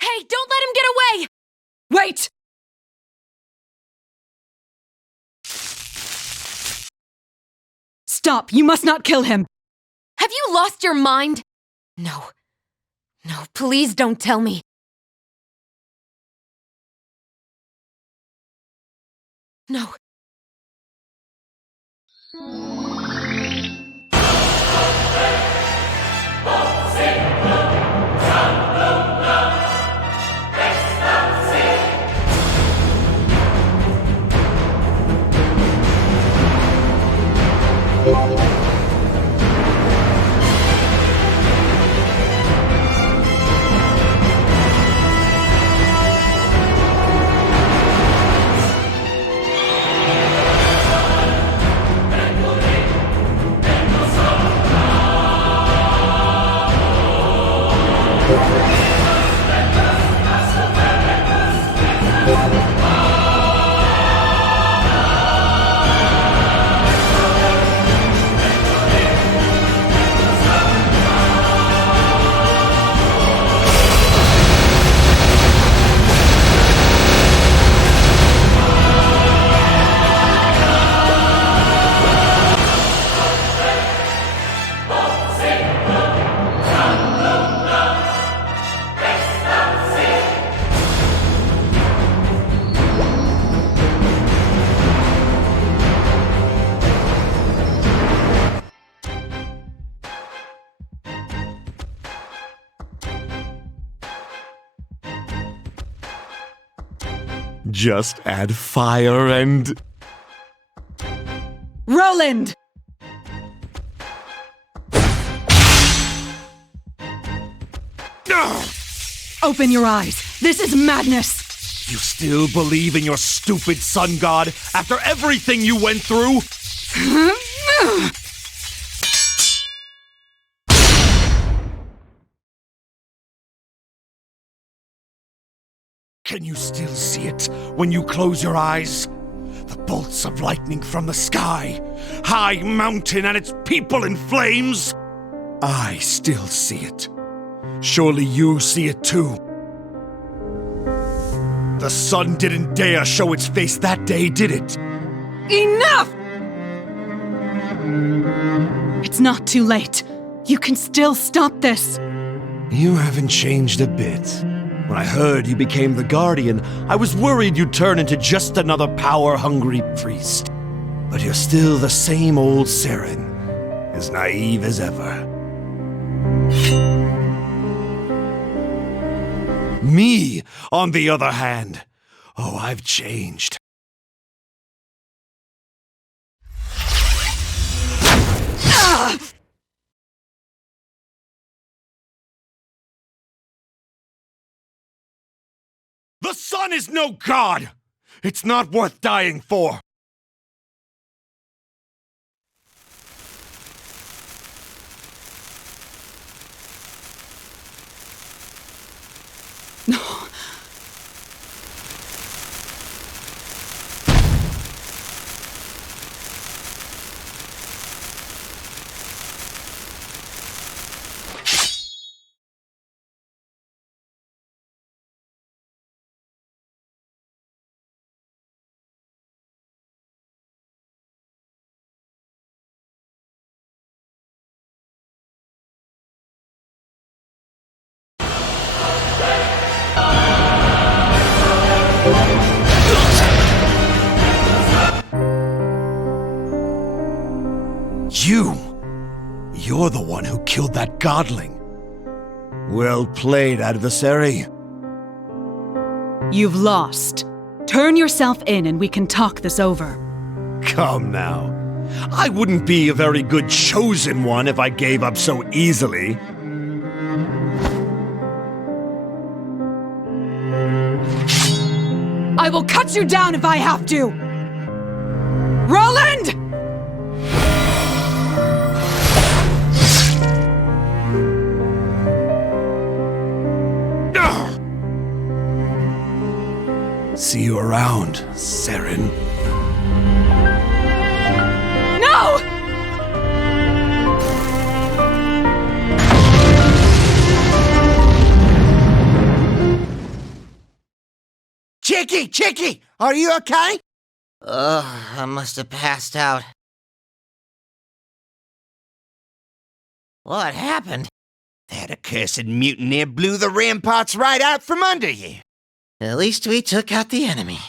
Hey, don't let him get away! Wait! Stop! You must not kill him! Have you lost your mind? No. No, please don't tell me. No. Just add fire and... Roland! Open your eyes. This is madness. You still believe in your stupid sun god after everything you went through? Can you still see it when you close your eyes? The bolts of lightning from the sky, High Mountain and its people in flames? I still see it. Surely you see it too. The sun didn't dare show its face that day, did it? Enough! It's not too late. You can still stop this. You haven't changed a bit. When I heard you became the Guardian, I was worried you'd turn into just another power-hungry priest. But you're still the same old Seren, as naive as ever. Me, on the other hand, oh, I've changed. The sun is no god! It's not worth dying for! No. You're the one who killed that godling. Well played, adversary. You've lost. Turn yourself in and we can talk this over. Come now. I wouldn't be a very good chosen one if I gave up so easily. I will cut you down if I have to! Roland! See you around, Seren. No! Chicky, are you okay? I must have passed out. What happened? That accursed mutineer blew the ramparts right out from under you. At least we took out the enemy.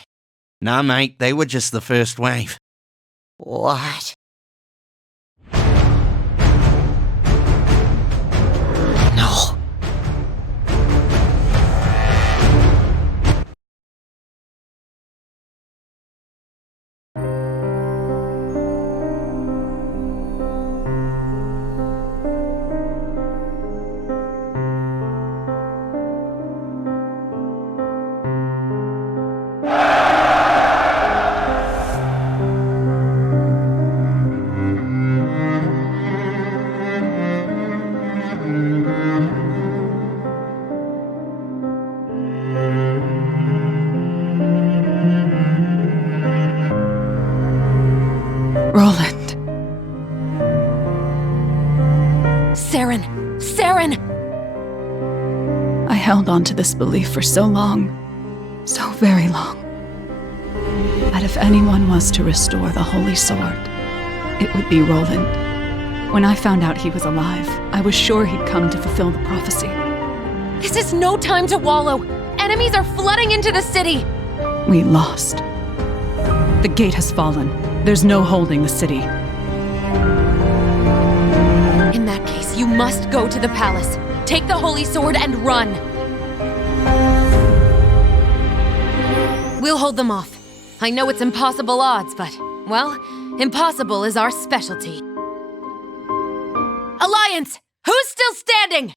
Nah, mate, they were just the first wave. What? No. Roland. Seren! I held on to this belief for so long, so very long, that if anyone was to restore the Holy Sword, it would be Roland. When I found out he was alive, I was sure he'd come to fulfill the prophecy. This is no time to wallow! Enemies are flooding into the city! We lost. The gate has fallen. There's no holding the city. In that case, you must go to the palace. Take the Holy Sword and run! We'll hold them off. I know it's impossible odds, but, well, Impossible is our specialty. Alliance! Who's still standing?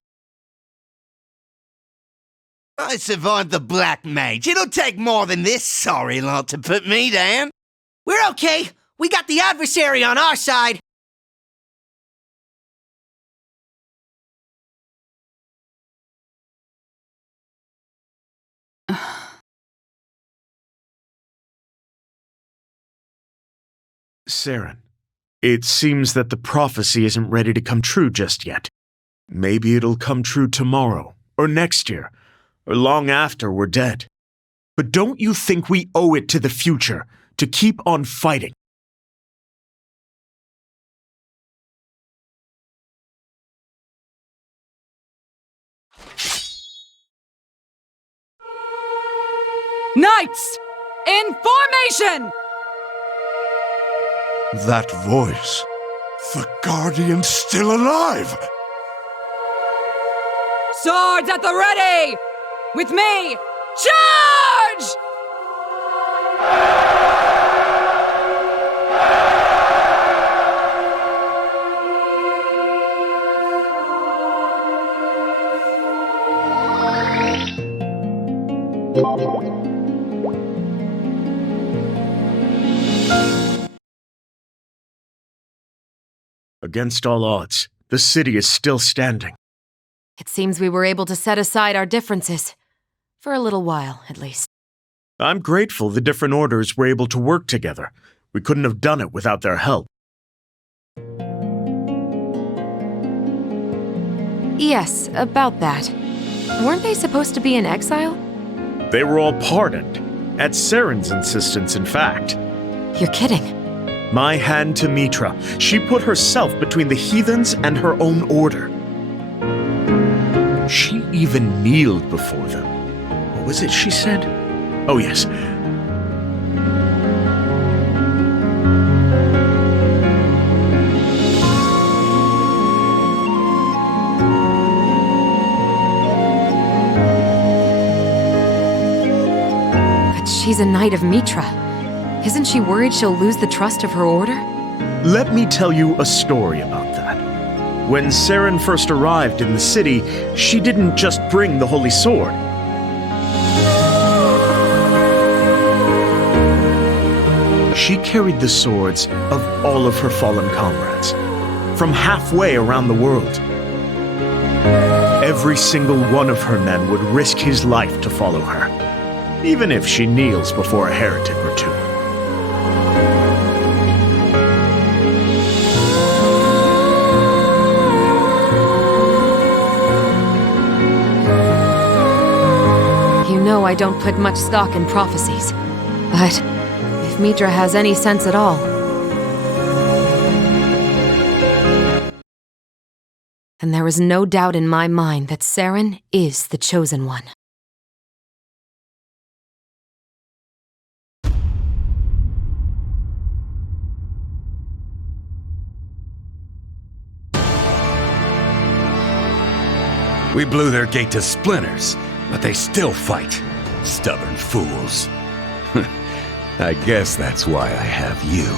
I survived the Black Mage. It'll take more than this sorry lot to put me down. We're okay. We got the adversary on our side. Saren, it seems that the prophecy isn't ready to come true just yet. Maybe it'll come true tomorrow, or next year, or long after we're dead. But don't you think we owe it to the future to keep on fighting? Knights! In formation! That voice. The Guardian's still alive! Swords at the ready! With me, charge! Against all odds, the city is still standing. It seems we were able to set aside our differences. For a little while, at least. I'm grateful the different orders were able to work together. We couldn't have done it without their help. Yes, about that. Weren't they supposed to be in exile? They were all pardoned. At Saren's insistence, in fact. You're kidding. My hand to Mitra. She put herself between the heathens and her own order. She even kneeled before them. What was it she said? Oh, yes. But she's a knight of Mitra. Isn't she worried she'll lose the trust of her order? Let me tell you a story about that. When Saren first arrived in the city, she didn't just bring the Holy Sword. She carried the swords of all of her fallen comrades, from halfway around the world. Every single one of her men would risk his life to follow her, even if she kneels before a heretic or two. You know I don't put much stock in prophecies, but if Mitra has any sense at all, then there is no doubt in my mind that Saren is the chosen one. We blew their gate to splinters, but they still fight. Stubborn fools. I guess that's why I have you.